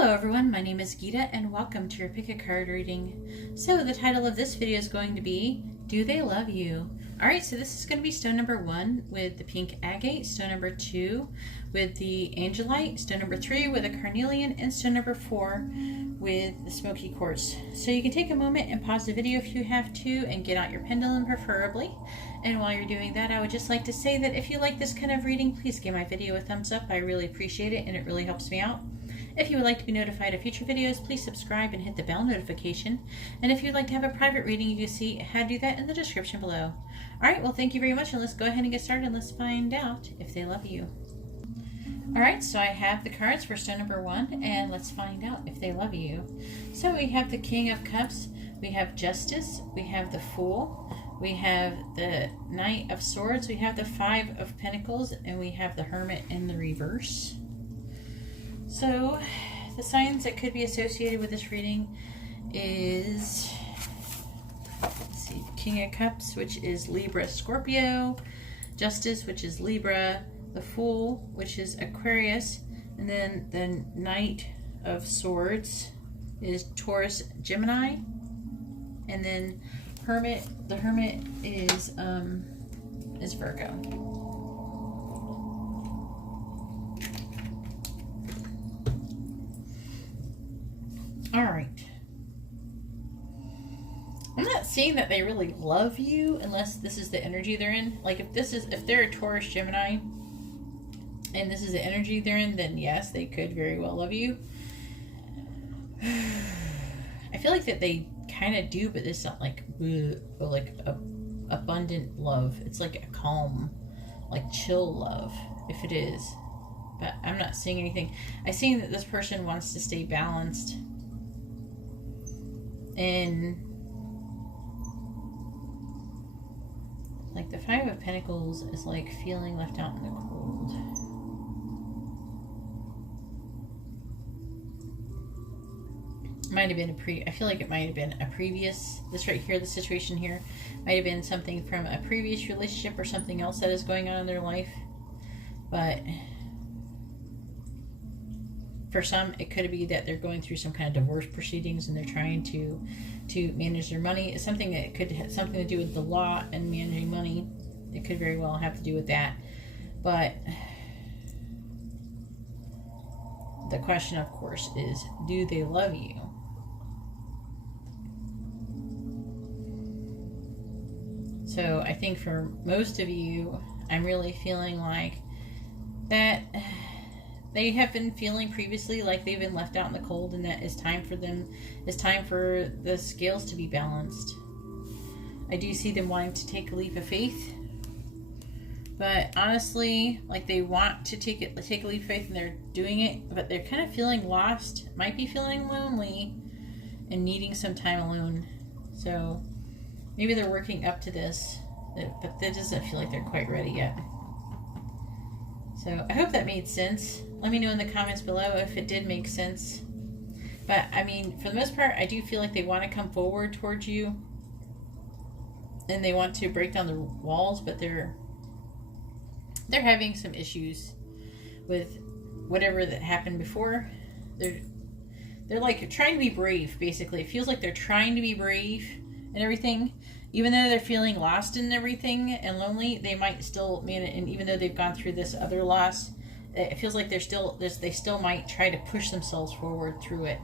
Hello everyone, my name is Geeta and welcome to your Pick a Card reading. So the title of this video is going to be, Do They Love You? Alright, so this is going to be stone number 1 with the pink agate, stone number 2 with the angelite, stone number 3 with a carnelian, and stone number 4 with the smoky quartz. So you can take a moment and pause the video if you have to and get out your pendulum preferably. And while you're doing that, I would just like to say that if you like this kind of reading, please give my video a thumbs up. I really appreciate it and it really helps me out. If you would like to be notified of future videos, please subscribe and hit the bell notification. And if you'd like to have a private reading, you can see how to do that in the description below. Alright, well thank you very much, and let's go ahead and get started and let's find out if they love you. Alright, so I have the cards for stone number 1, and let's find out if they love you. So we have the King of Cups, we have Justice, we have the Fool, we have the Knight of Swords, we have the Five of Pentacles, and we have the Hermit in the reverse. So, the signs that could be associated with this reading is, let's see, King of Cups, which is Libra, Scorpio, Justice, which is Libra, the Fool, which is Aquarius, and then the Knight of Swords is Taurus, Gemini, and then Hermit, the Hermit is Virgo. Alright. I'm not seeing that they really love you unless this is the energy they're in. Like if they're a Taurus Gemini and this is the energy they're in, then yes, they could very well love you. I feel like that they kind of do, but it's not like a abundant love. It's like a calm, like chill love, if it is. But I'm not seeing anything. I'm seeing that this person wants to stay balanced. And like the Five of Pentacles is like feeling left out in the cold. Might have been I feel like it might have been a previous, this right here, the situation here, might have been something from a previous relationship or something else that is going on in their life. But for some, it could be that they're going through some kind of divorce proceedings and they're trying to manage their money. It's something that could have something to do with the law and managing money. It could very well have to do with that. But the question, of course, is, do they love you? So I think for most of you, I'm really feeling like that they have been feeling previously like they've been left out in the cold, and that it's time for them, it's time for the scales to be balanced. I do see them wanting to take a leap of faith, but honestly, like they want to take a leap of faith and they're doing it, but they're kind of feeling lost, might be feeling lonely and needing some time alone. So maybe they're working up to this, but that doesn't feel like they're quite ready yet. So I hope that made sense. Let me know in the comments below if it did make sense. But I mean, for the most part, I do feel like they want to come forward towards you and they want to break down the walls, but they're having some issues with whatever that happened before. They're like trying to be brave, basically. It feels like they're trying to be brave and everything. Even though they're feeling lost in everything and lonely, they might still, and even though they've gone through this other loss, it feels like they still might try to push themselves forward through it.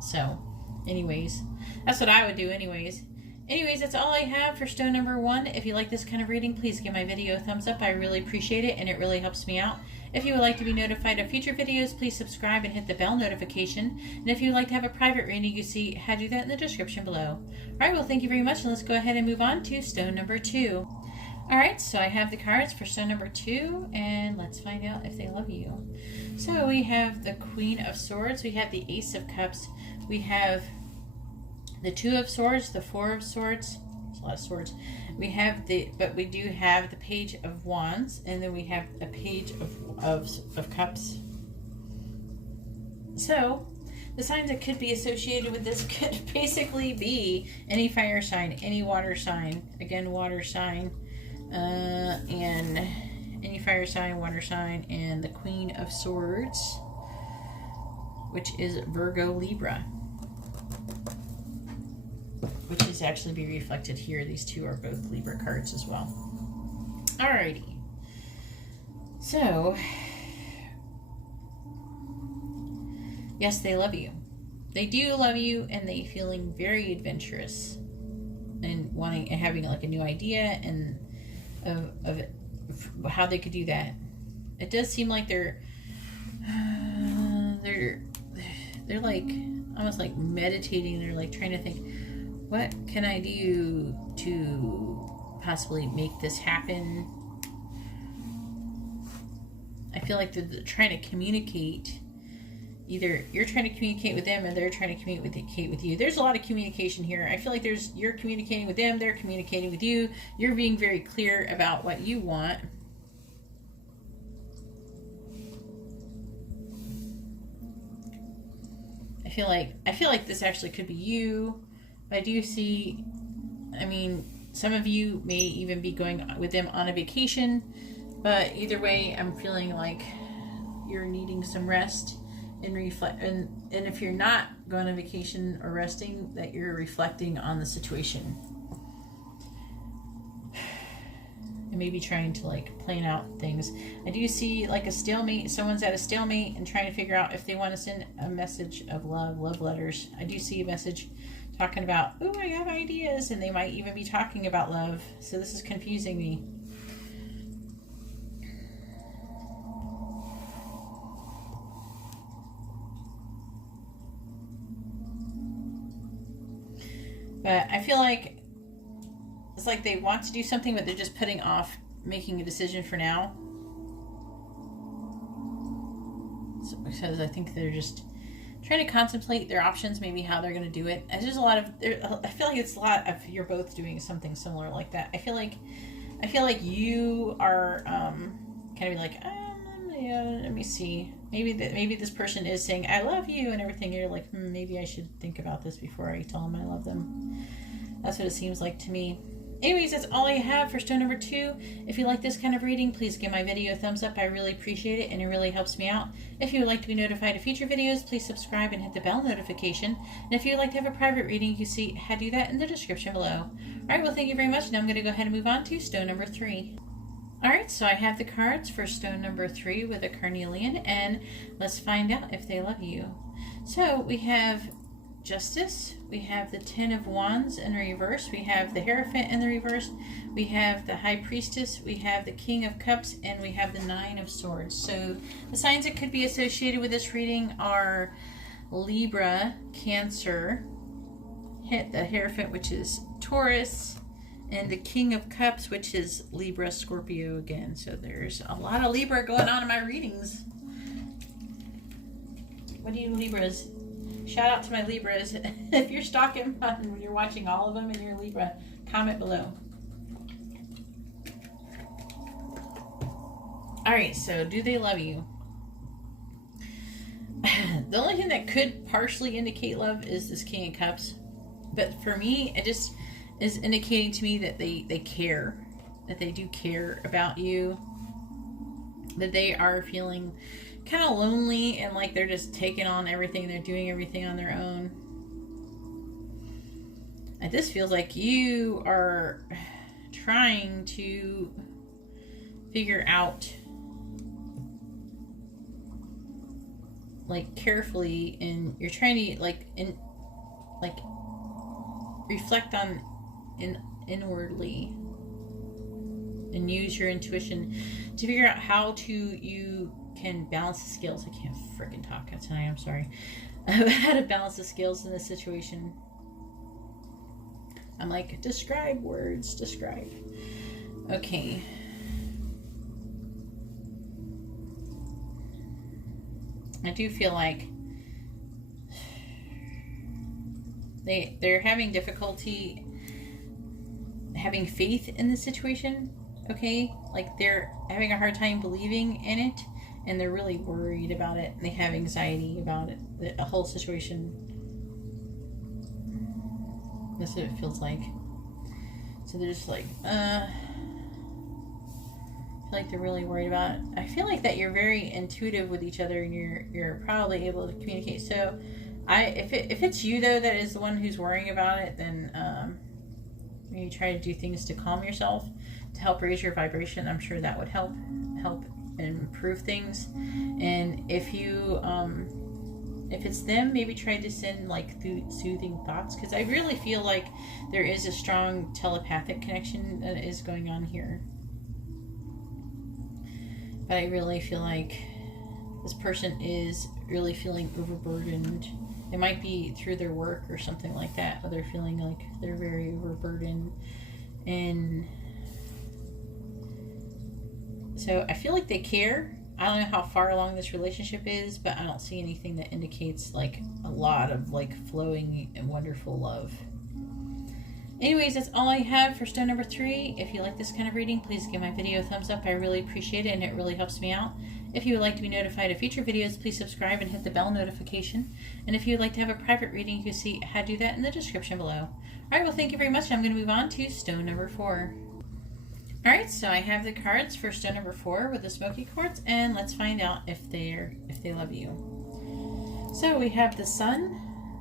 So, anyways, that's what I would do anyways. Anyways, that's all I have for stone number 1. If you like this kind of reading, please give my video a thumbs up. I really appreciate it and it really helps me out. If you would like to be notified of future videos, please subscribe and hit the bell notification. And if you would like to have a private reading, you can see how to do that in the description below. Alright, well thank you very much, and let's go ahead and move on to stone number 2. Alright, so I have the cards for stone number 2, and let's find out if they love you. So we have the Queen of Swords, we have the Ace of Cups, we have the Two of Swords, the Four of Swords. There's a lot of swords. We have but we do have the Page of Wands, and then we have a Page of Cups. So the signs that could be associated with this could basically be any fire sign, any water sign, again water sign, and any fire sign, water sign, and the Queen of Swords, which is Virgo Libra, which is actually be reflected here. These two are both Libra cards as well. Alrighty. So, yes, they love you. They do love you, and they feeling very adventurous and wanting and having like a new idea and of how they could do that. It does seem like they're like almost like meditating. They're like trying to think, what can I do to possibly make this happen? I feel like they're trying to communicate. Either you're trying to communicate with them and they're trying to communicate with you. There's a lot of communication here. I feel like you're communicating with them, they're communicating with you. You're being very clear about what you want. I feel like this actually could be you. I do see, I mean, some of you may even be going with them on a vacation, but either way, I'm feeling like you're needing some rest and reflect. And if you're not going on vacation or resting, that you're reflecting on the situation. And maybe trying to like plan out things. I do see like a stalemate. Someone's at a stalemate and trying to figure out if they want to send a message of love letters. I do see a message talking about, oh, I have ideas, and they might even be talking about love. So this is confusing me. But I feel like it's like they want to do something, but they're just putting off making a decision for now. So, because I think they're just trying to contemplate their options, maybe how they're going to do it. And there's a lot of, I feel like it's a lot of, you're both doing something similar like that. I feel like you are kind of like, yeah, let me see. Maybe this person is saying, I love you and everything. You're like, maybe I should think about this before I tell them I love them. That's what it seems like to me. Anyways, that's all I have for stone number 2. If you like this kind of reading, please give my video a thumbs up. I really appreciate it, and it really helps me out. If you would like to be notified of future videos, please subscribe and hit the bell notification. And if you would like to have a private reading, you can see how to do that in the description below. Alright, well, thank you very much. Now I'm going to go ahead and move on to stone number 3. Alright, so I have the cards for stone number 3 with a carnelian, and let's find out if they love you. So we have Justice, we have the 10 of Wands in reverse, we have the Hierophant in the reverse, we have the High Priestess, we have the King of Cups, and we have the 9 of Swords. So the signs that could be associated with this reading are Libra, Cancer, the Hierophant, which is Taurus, and the King of Cups, which is Libra, Scorpio again. So there's a lot of Libra going on in my readings. What do you Libras? Shout out to my Libras. If you're stalking and you're watching all of them and you're Libra, comment below. Alright, so do they love you? The only thing that could partially indicate love is this King of Cups. But for me, it just is indicating to me that they care. That they do care about you. That they are feeling kind of lonely and like they're just taking on everything. They're doing everything on their own. And this feels like you are trying to figure out, like, carefully, and you're trying to reflect on inwardly and use your intuition to figure out how you can balance the scales. I can't freaking talk tonight, I'm sorry. How to balance the scales in this situation. I'm like, describe words, describe. Okay. I do feel like they're having difficulty having faith in the situation, okay? Like they're having a hard time believing in it, and they're really worried about it. They have anxiety about it, the whole situation. That's what it feels like. So they're just like, feel like they're really worried about it. I feel like that you're very intuitive with each other, and you're probably able to communicate. So if it's you though that is the one who's worrying about it, then you try to do things to calm yourself, to help raise your vibration. I'm sure that would help improve things. And if you if it's them, maybe try to send like soothing thoughts, because I really feel like there is a strong telepathic connection that is going on here. But I really feel like this person is really feeling overburdened. It might be through their work or something like that, but they're feeling like they're very overburdened. And so I feel like they care. I don't know how far along this relationship is, but I don't see anything that indicates like a lot of like flowing and wonderful love. Anyways, that's all I have for stone number 3. If you like this kind of reading, please give my video a thumbs up. I really appreciate it, and it really helps me out. If you would like to be notified of future videos, please subscribe and hit the bell notification. And if you would like to have a private reading, you can see how to do that in the description below. Alright, well, thank you very much. I'm going to move on to stone number 4. Alright, so I have the cards for stone number 4 with the smoky quartz, and let's find out if they love you. So we have the Sun,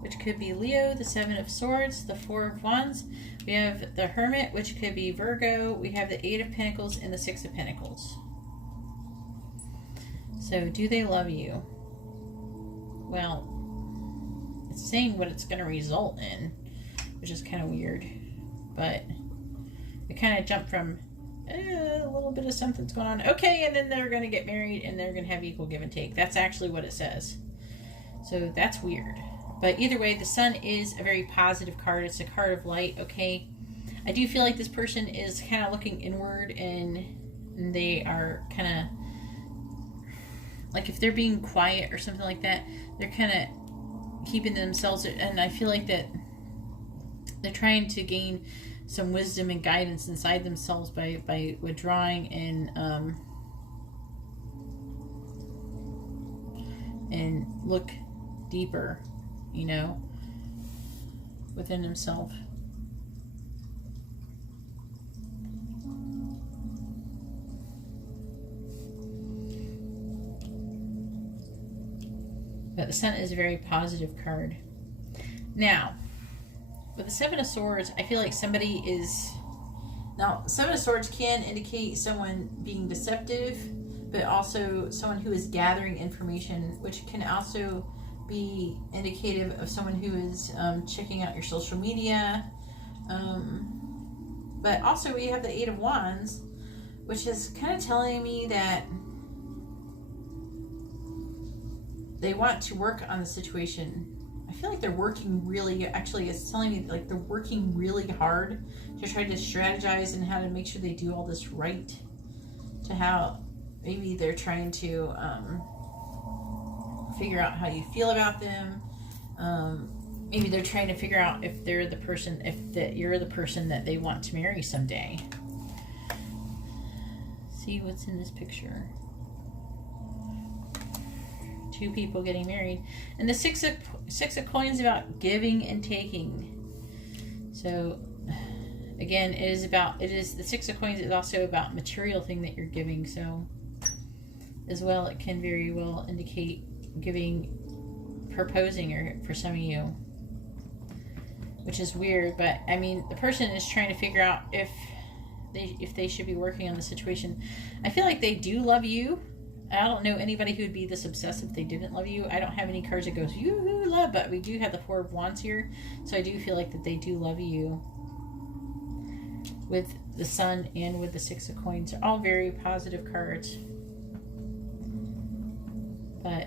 which could be Leo, the 7 of Swords, the 4 of Wands. We have the Hermit, which could be Virgo. We have the 8 of Pentacles and the 6 of Pentacles. So, do they love you? Well, it's saying what it's going to result in, which is kind of weird. But it kind of jumped from a little bit of something's going on. Okay, and then they're going to get married and they're going to have equal give and take. That's actually what it says. So, that's weird. But either way, the Sun is a very positive card. It's a card of light, okay? I do feel like this person is kind of looking inward, and they are kind of, like if they're being quiet or something like that, they're kind of keeping themselves, and I feel like that they're trying to gain some wisdom and guidance inside themselves by withdrawing and look deeper, you know, within himself. But the Sun is a very positive card. Now, with the 7 of Swords, I feel like somebody is... Now, 7 of Swords can indicate someone being deceptive, but also someone who is gathering information, which can also be indicative of someone who is checking out your social media. But also we have the 8 of Wands, which is kind of telling me that they want to work on the situation. I feel like they're working really, actually it's telling me like they're working really hard to try to strategize and how to make sure they do all this right, to how maybe they're trying to figure out how you feel about them. Maybe they're trying to figure out if they're the person, you're the person that they want to marry someday. See what's in this picture. 2 people getting married, and the six of coins about giving and taking. So again, it is the 6 of coins is also about material thing that you're giving. So as well, it can very well indicate giving, proposing, or for some of you, which is weird. But I mean, the person is trying to figure out if they should be working on the situation. I feel like they do love you. I don't know anybody who would be this obsessed if they didn't love you. I don't have any cards that goes, you love, but we do have the 4 of Wands here. So I do feel like that they do love you. With the Sun and with the 6 of coins. They're all very positive cards. But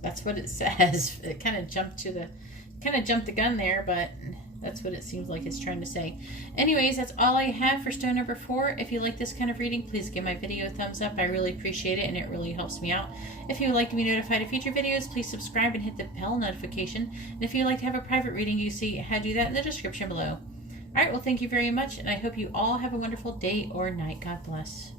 that's what it says. It kind of jumped the gun there, but that's what it seems like it's trying to say. Anyways, that's all I have for stone number 4. If you like this kind of reading, please give my video a thumbs up. I really appreciate it, and it really helps me out. If you would like to be notified of future videos, please subscribe and hit the bell notification. And if you'd like to have a private reading, you see how to do that in the description below. Alright, well, thank you very much, and I hope you all have a wonderful day or night. God bless.